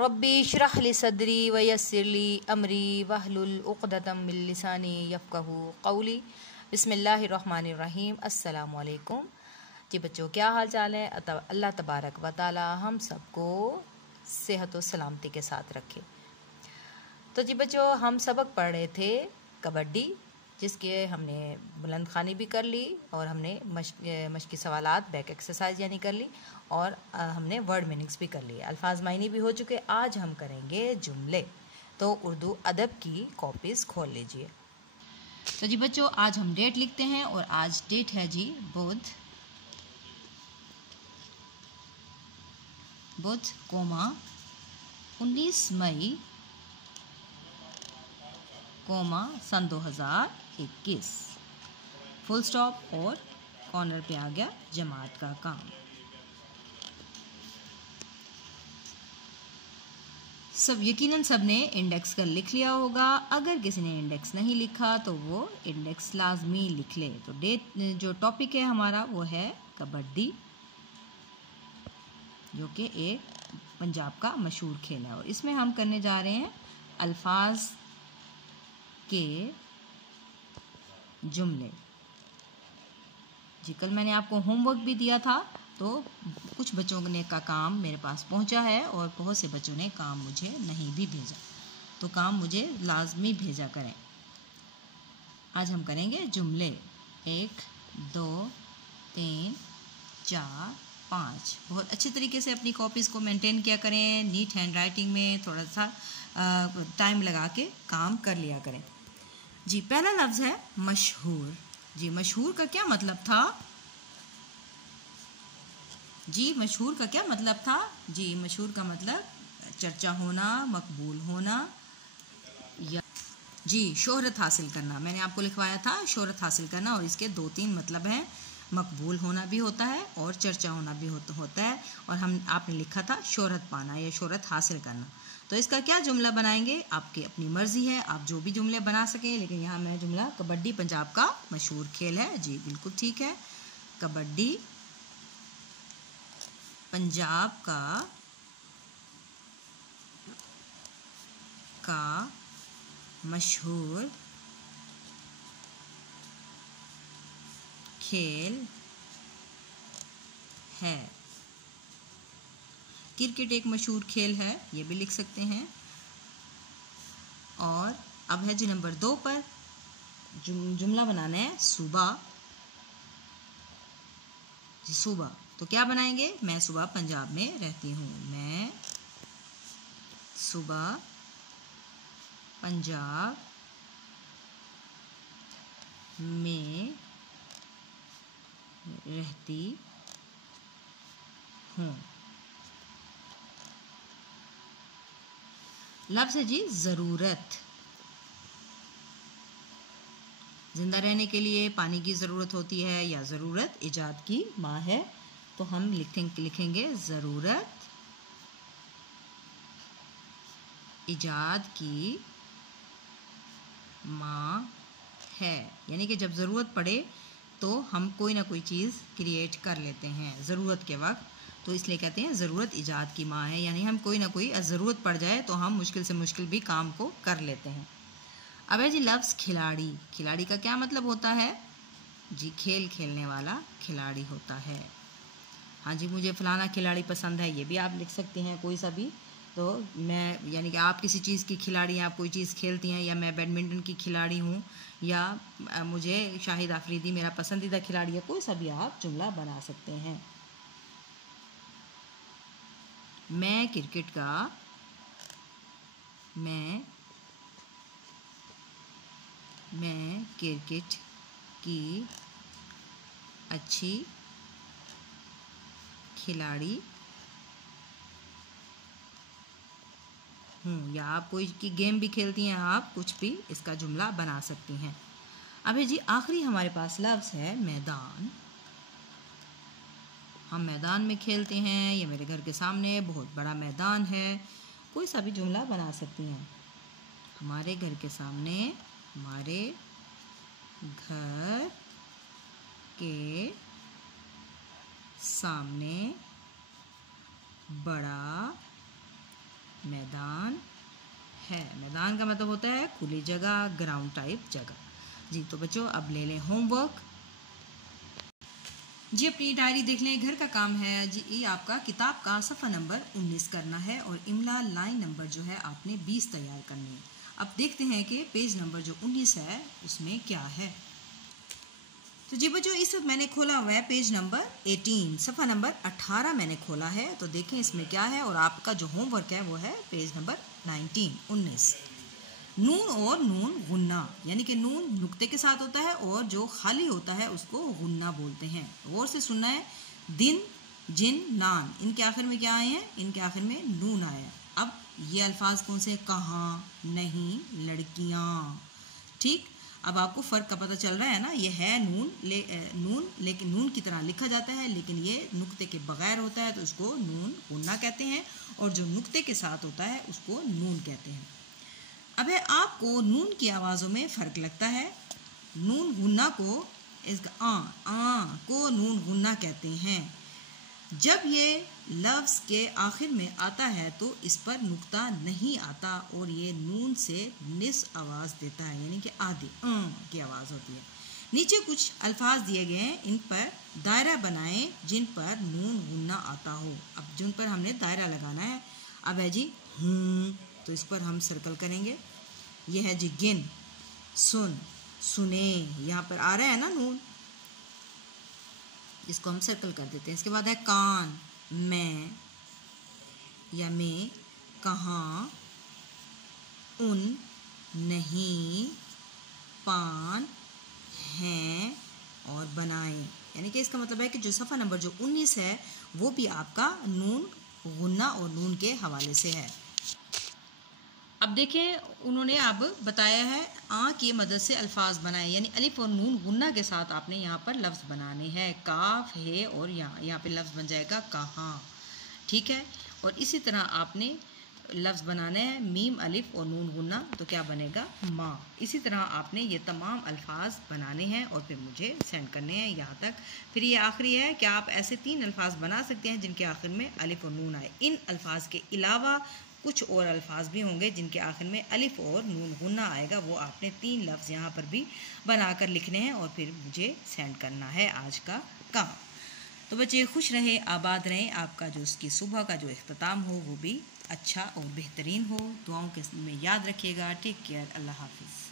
रब्बी इश्रह ली सदरी व यस्सिर ली अमरी वहलुल उक़दतम मिन लिसानी यफ़क़हू क़ौली। बिस्मिल्लाहिर्रहमानिर्रहीम। अस्सलामु अलैकुम। जी बच्चों, क्या हाल चाल है? अल्लाह तबारक व तआला हम सबको सेहत व सलामती के साथ रखे। तो जी बच्चों, हम सबक पढ़ रहे थे कबड्डी, जिसके हमने बुलंद ख़ानी भी कर ली और हमने मश्की सवालात बैक एक्सरसाइज यानी कर ली और हमने वर्ड मीनिंग्स भी कर लिए, अल्फाज मायने भी हो चुके। आज हम करेंगे जुमले। तो उर्दू अदब की कॉपीज़ खोल लीजिए। तो जी बच्चों, आज हम डेट लिखते हैं और आज डेट है जी बुध कोमा 19 मई कोमा सन 2021, फुल स्टॉप और कॉर्नर पे आ गया जमात का काम। सब यकीनन सब ने इंडेक्स कर लिख लिया होगा। अगर किसी ने इंडेक्स नहीं लिखा तो वो इंडेक्स लाजमी लिख ले। तो डेट जो टॉपिक है हमारा वो है कबड्डी, जो कि एक पंजाब का मशहूर खेल है और इसमें हम करने जा रहे हैं अल्फाज के जुमले। जी कल मैंने आपको होमवर्क भी दिया था, तो कुछ बच्चों ने का काम मेरे पास पहुंचा है और बहुत से बच्चों ने काम मुझे नहीं भी भेजा, तो काम मुझे लाजमी भेजा करें। आज हम करेंगे जुमले 1 2 3 4 5। बहुत अच्छी तरीके से अपनी कॉपीज़ को मेंटेन किया करें, नीट हैंड राइटिंग में थोड़ा सा टाइम लगा के काम कर लिया करें। जी पहला लफ्ज़ है मशहूर। जी मशहूर का क्या मतलब था? जी मशहूर का क्या मतलब था? जी मशहूर का मतलब चर्चा होना, मकबूल होना या जी शोहरत हासिल करना। मैंने आपको लिखवाया था शोहरत हासिल करना और इसके 2-3 मतलब हैं। मकबूल होना भी होता है और चर्चा होना भी होता है और आपने लिखा था शोहरत पाना या शोहरत हासिल करना। तो इसका क्या जुमला बनाएंगे? आपकी अपनी मर्ज़ी है, आप जो भी जुमले बना सकें, लेकिन यहाँ मैं जुमला कबड्डी पंजाब का मशहूर खेल है। जी बिल्कुल ठीक है, कबड्डी पंजाब का मशहूर खेल है। क्रिकेट एक मशहूर खेल है, ये भी लिख सकते हैं। और अब है जी नंबर 2 पर जुमला बनाना है सुबह। जी सुबह तो क्या बनाएंगे? मैं सुबह पंजाब में रहती हूँ। मैं सुबह पंजाब में रहती हूँ। लफ्ज़ है जी ज़रूरत। जिंदा रहने के लिए पानी की ज़रूरत होती है या ज़रूरत ईजाद की माँ है, तो हम लिखेंगे ज़रूरत ईजाद की माँ है। यानी कि जब ज़रूरत पड़े तो हम कोई ना कोई चीज़ क्रिएट कर लेते हैं ज़रूरत के वक्त, तो इसलिए कहते हैं ज़रूरत ईजाद की माँ है। यानी हम कोई ना कोई ज़रूरत पड़ जाए तो हम मुश्किल से मुश्किल भी काम को कर लेते हैं। अब है जी लफ्ज़ खिलाड़ी। खिलाड़ी का क्या मतलब होता है? जी खेल खेलने वाला खिलाड़ी होता है। हाँ जी, मुझे फ़लाना खिलाड़ी पसंद है, ये भी आप लिख सकते हैं कोई सा भी। तो मैं यानी कि आप किसी चीज़ की खिलाड़ी हैं, आप कोई चीज़ खेलती हैं, या मैं बैडमिंटन की खिलाड़ी हूँ, या मुझे शाहिद आफरीदी मेरा पसंदीदा खिलाड़ी है, कोई सा भी आप जुमला बना सकते हैं। मैं क्रिकेट की अच्छी खिलाड़ी हूँ, या आप कोई की गेम भी खेलती हैं, आप कुछ भी इसका जुमला बना सकती हैं। अब है जी आखिरी हमारे पास लफ्ज़ है मैदान। हम मैदान में खेलते हैं, ये मेरे घर के सामने बहुत बड़ा मैदान है, कोई सा भी जुमला बना सकती हैं। हमारे घर के सामने, हमारे घर के सामने बड़ा है। मैदान का मतलब होता है खुली जगह, ग्राउंड टाइप जगह। जी तो बच्चों अब ले लें होमवर्क। जी अपनी डायरी देख लें, घर का काम है जी, ये आपका किताब का सफ़ा नंबर 19 करना है और इमला लाइन नंबर जो है आपने 20 तैयार करनी है। अब देखते हैं कि पेज नंबर जो 19 है उसमें क्या है। तो जी बच्चों इस वक्त मैंने खोला हुआ है पेज नंबर 18, सफ़ा नंबर 18 मैंने खोला है। तो देखें इसमें क्या है और आपका जो होमवर्क है वो है पेज नंबर 19। नून और नून गुन्ना, यानी कि नून नुक्ते के साथ होता है और जो खाली होता है उसको गुन्ना बोलते हैं। गौर से सुनना है। दिन, जिन, नान, इनके आखिर में क्या आए हैं? इनके आखिर में नून आया। अब ये अल्फाज कौन से? कहाँ, नहीं, लड़कियाँ। ठीक, अब आपको फ़र्क का पता चल रहा है ना। ये है नून, नून लेकिन नून की तरह लिखा जाता है, लेकिन ये नुक्ते के बगैर होता है तो उसको नून गुन्ना कहते हैं, और जो नुक्ते के साथ होता है उसको नून कहते हैं। अब है आपको नून की आवाज़ों में फ़र्क लगता है। नून गुन्ना को, इसका आ को नून गुन्ना कहते हैं। जब ये लफ्ज़ के आखिर में आता है तो इस पर नुक्ता नहीं आता और ये नून से निस आवाज़ देता है, यानी कि आधी की आवाज़ होती है। नीचे कुछ अल्फाज दिए गए हैं, इन पर दायरा बनाएं जिन पर नून गुन्ना आता हो। अब जिन पर हमने दायरा लगाना है, अब है जी तो इस पर हम सर्कल करेंगे। यह है जी गिन, सुन, सुने, यहाँ पर आ रहा है ना नून, इसको हम सर्कल कर देते हैं। इसके बाद है कान, मैं या में, कहाँ, उन, नहीं, पान, हैं और बनाए, यानी कि इसका मतलब है कि जो सफ़ा नंबर जो 19 है वो भी आपका नून गुन्ना और नून के हवाले से है। अब देखें उन्होंने अब बताया है की मदद से अल्फाज बनाए, यानी अलिफ और नून गुन्ना के साथ आपने यहाँ पर लफ्ज़ बनाने हैं। काफ है और यहाँ पे लफ्ज़ बन जाएगा कहाँ। ठीक है, और इसी तरह आपने लफ्ज़ बनाना है मीम अलिफ और नून गुन्ना, तो क्या बनेगा? माँ। इसी तरह आपने ये तमाम अल्फाज बनाने हैं और फिर मुझे सेंड करने हैं यहाँ तक। फिर ये आखिरी है कि आप ऐसे 3 अल्फाज बना सकते हैं जिनके आखिर में अलिफ और नून आए। इन अल्फाज के अलावा कुछ और अल्फाज भी होंगे जिनके आखिर में अलिफ और नून गुन्ना आएगा, वो आपने 3 लफ्ज़ यहाँ पर भी बनाकर लिखने हैं और फिर मुझे सेंड करना है आज का काम। तो बच्चे खुश रहें, आबाद रहें, आपका जो उसकी सुबह का जो इख्तिताम हो वो भी अच्छा और बेहतरीन हो। दुआओं के में याद रखिएगा। टेक केयर, अल्लाह हाफिज़।